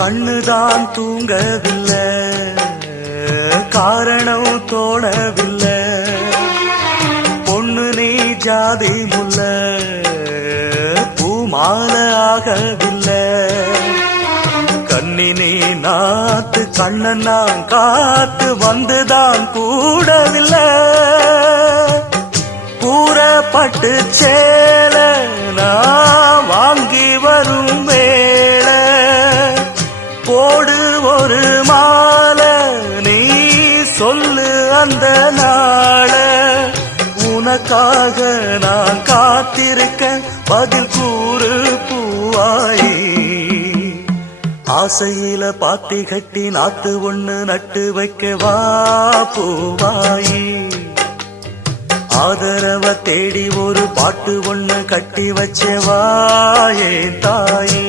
கண்ணுதான் தூங்கவில்லை, காரணம் தோணவில்லை. பொண்ணு நீ ஜாதி முல்ல, பூமால ஆகவில்லை. கண்ணினே நாத்து கண்ணன் நான் காத்து வந்துதான் கூடவில்லை. கூறப்பட்டு சேல நான் வாங்கி வரும் வேள, போடு ஒரு மாலை நீ சொல்லு அந்த நாள. உனக்காக நான் காத்திருக்க பதில் கூறு பூவாயி. ஆசையில பாத்தி கட்டி நாத்து ஒண்ணு நட்டு வைக்கவா பூவாயி. ஆதரவ தேடி ஒரு பாட்டு ஒண்ணு கட்டி வச்சவா ஏன் தாயே.